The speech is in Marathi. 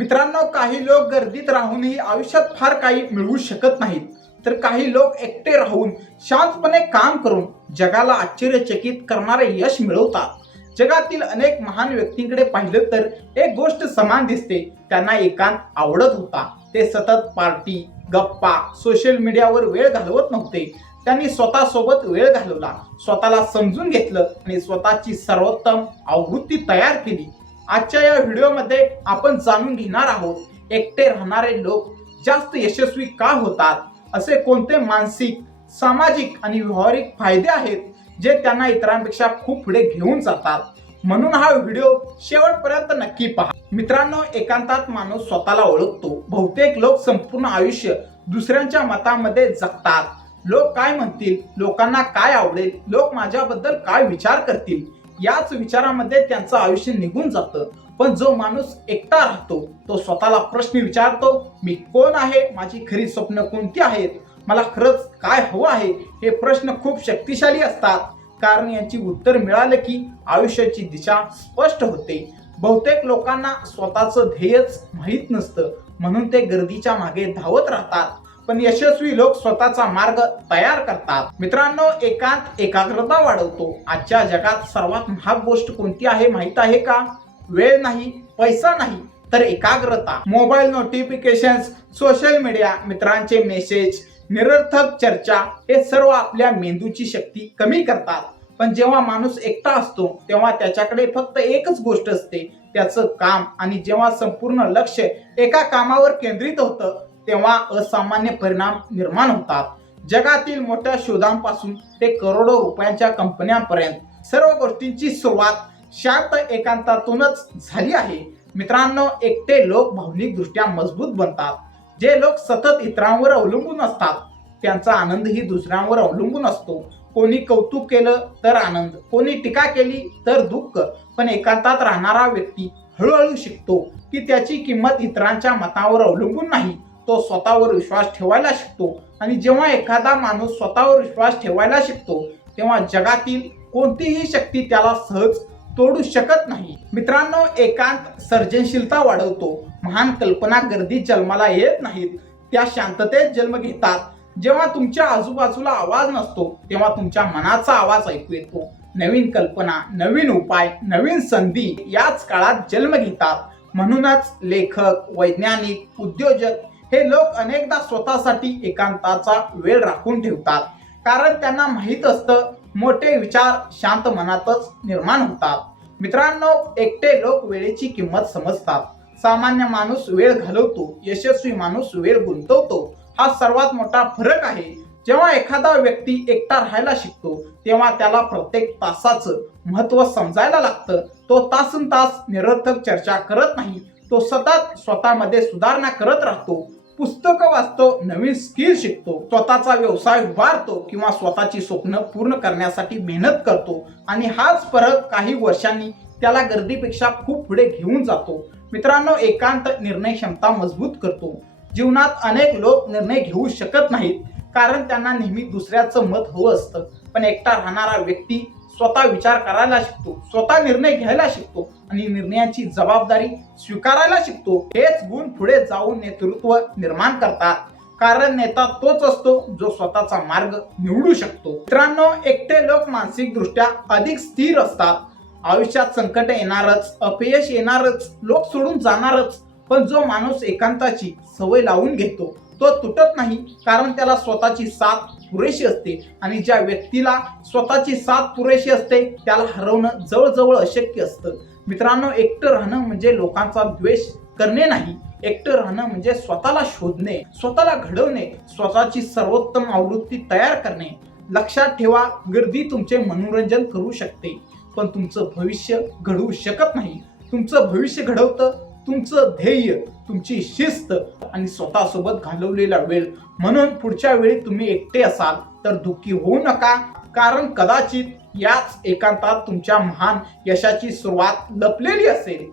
मित्रांनो, काही लोक गर्दीत राहूनही आयुष्यात फार काही मिळवू शकत नाहीत, तर काही लोक एकटे राहून शांतपणे काम करून जगाला आश्चर्यचकित करणारे यश मिळवतात. जगातील अनेक महान व्यक्तींकडे पाहिलं तर एक गोष्ट समान दिसते. त्यांना एकांत आवडत होता. ते सतत पार्टी, गप्पा, सोशल मीडियावर वेळ घालवत नव्हते. त्यांनी स्वतःसोबत वेळ घालवला, स्वतःला समजून घेतलं आणि स्वतःची सर्वोत्तम आवृत्ती तयार केली. आजच्या या व्हिडिओमध्ये आपण जाणून घेणार आहोत एकटे राहणारे लोक जास्त यशस्वी का होतात, असे कोणते मानसिक, सामाजिक आणि व्यावहारिक फायदे आहेत जे त्यांना इतरांपेक्षा खूप पुढे घेऊन जातात. म्हणून हा व्हिडिओ शेवटपर्यंत नक्की पहा. मित्रांनो, एकांतात माणूस स्वतःला ओळखतो. बहुतेक लोक संपूर्ण आयुष्य दुसऱ्यांच्या मतामध्ये जगतात. लोक काय म्हणतील, लोकांना काय आवडेल, लोक माझ्याबद्दल काय विचार करतील, याच विचारामध्ये त्यांचं आयुष्य निघून जातं. पण जो माणूस एकटा राहतो तो स्वतःला प्रश्न विचारतो, मी कोण आहे, माझी खरी स्वप्न कोणती आहेत, मला खरंच काय हवं आहे. हे प्रश्न खूप शक्तिशाली असतात, कारण यांची उत्तर मिळालं की आयुष्याची दिशा स्पष्ट होते. बहुतेक लोकांना स्वतःचं ध्येयच माहीत नसतं, म्हणून ते गर्दीच्या मागे धावत राहतात. पण यशस्वी लोक स्वतःचा मार्ग तयार करतात. मित्रांनो, एकांत एकाग्रता वाढवतो. आजच्या जगात सर्वात महाग गोष्ट कोणती आहे माहित आहे का? वेळ नाही, पैसा नाही, तर एकाग्रता. मोबाईल नोटिफिकेशन्स, सोशल मीडिया, मित्रांचे मेसेज, निरर्थक चर्चा हे सर्व आपल्या मेंदूची शक्ती कमी करतात. पण जेव्हा माणूस एकटा असतो तेव्हा त्याच्याकडे फक्त एकच गोष्ट असते, त्याचं काम. आणि जेव्हा संपूर्ण लक्ष एका कामावर केंद्रित होतं तेव्हा असामान्य परिणाम निर्माण होतात. जगातील मोठ्या शोधांपासून ते करोडो रुपयांच्या कंपन्यांपर्यंत सर्व गोष्टींची सुरुवात शांत एकांतातूनच झाली आहे. मित्रांनो, एकटे लोक भावनिकदृष्ट्या मजबूत बनतात. जे लोक सतत इतरांवर अवलंबून असतात त्यांचा आनंदही दुसऱ्यांवर अवलंबून असतो. कोणी कौतुक केलं तर आनंद, कोणी टीका केली तर दुःख. पण एकांतात राहणारा व्यक्ती हळूहळू शिकतो की त्याची किंमत इतरांच्या मतावर अवलंबून नाही, तो स्वतःवर विश्वास ठेवायला शिकतो. आणि जेव्हा एखादा माणूस स्वतःवर विश्वास ठेवायला शिकतो तेव्हा जगातील कोणतीही शक्ती त्याला सहज तोडू शकत नाही. मित्रांनो, एकांत सर्जनशीलता वाढवतो. महान कल्पना गर्दीत जन्माला येत नाहीत, त्या शांततेत जन्म घेतात. जेव्हा तुमच्या आजूबाजूला आवाज नसतो तेव्हा तुमच्या मनाचा आवाज ऐकू येतो. नवीन कल्पना, नवीन उपाय, नवीन संधी याच काळात जन्म घेतात. म्हणूनच लेखक, वैज्ञानिक, उद्योजक हे लोक अनेकदा स्वतःसाठी एकांताचा वेळ राखून ठेवतात, कारण त्यांना माहीत असतं मोठे विचार शांत मनातच निर्माण होतात. मित्रांनो, एकटे लोक वेळेची किंमत समजतात. सामान्य माणूस वेळ घालवतो, यशस्वी माणूस वेळ गुंतवतो. हा सर्वात मोठा फरक आहे. जेव्हा एखादा व्यक्ती एकटा राहायला शिकतो तेव्हा त्याला प्रत्येक तासाचं महत्त्व समजायला लागतं. तो तासनतास निरर्थक चर्चा करत नाही, तो सतत स्वतःमध्ये सुधारणा करत राहतो. पुस्तकं वाचतो, नवीन स्किल शिकतो, स्वतःचा व्यवसाय उभारतो किंवा स्वतःची स्वप्न पूर्ण करण्यासाठी मेहनत करतो. आणि हाच फरक काही वर्षांनी त्याला गर्दीपेक्षा खूप पुढे घेऊन जातो. मित्रांनो, एकांत निर्णय क्षमता मजबूत करतो. जीवनात अनेक लोक निर्णय घेऊ शकत नाहीत कारण त्यांना नेहमी दुसऱ्याचं मत हवं असतं. पण एकटा राहणारा व्यक्ती स्वतः विचार करायला शिकतो, स्वतः निर्णय घ्यायला शिकतो आणि निर्णयाची जबाबदारी स्वीकारायला शिकतो. हेच गुण पुढे जाऊन नेतृत्व निर्माण करतात, कारण नेता तोच असतो जो स्वतःचा मार्ग निवडू शकतो. मित्रांनो, एकटे लोक मानसिकदृष्ट्या अधिक स्थिर असतात. आयुष्यात संकट येणारच, अपयश येणारच, लोक सोडून जाणारच, पण जो माणूस एकांताची सवय लावून घेतो तो तुटत नाही, कारण त्याला स्वतःची साथ पुरेशी असते. आणि ज्या व्यक्तीला स्वतःची साथ पुरेशी असते त्याला हरवणं जवळजवळ अशक्य असतं. मित्रांनो, एकटं राहणं म्हणजे लोकांचा द्वेष करणे नाही. एकटं राहणं म्हणजे स्वतःला शोधणे, स्वतःला घडवणे, स्वतःची सर्वोत्तम आवृत्ती तयार करणे. लक्षात ठेवा, गर्दी तुमचे मनोरंजन करू शकते पण तुमचं भविष्य घडवू शकत नाही. तुमचं भविष्य घडवतं तुमचं ध्येय, तुमची शिस्त आणि स्वतःसोबत घालवलेला वेळ. म्हणून पुढच्या वेळी तुम्ही एकटे असाल तर दुःखी होऊ नका, कारण कदाचित याच एकांतात तुमच्या महान यशाची सुरुवात लपलेली असेल.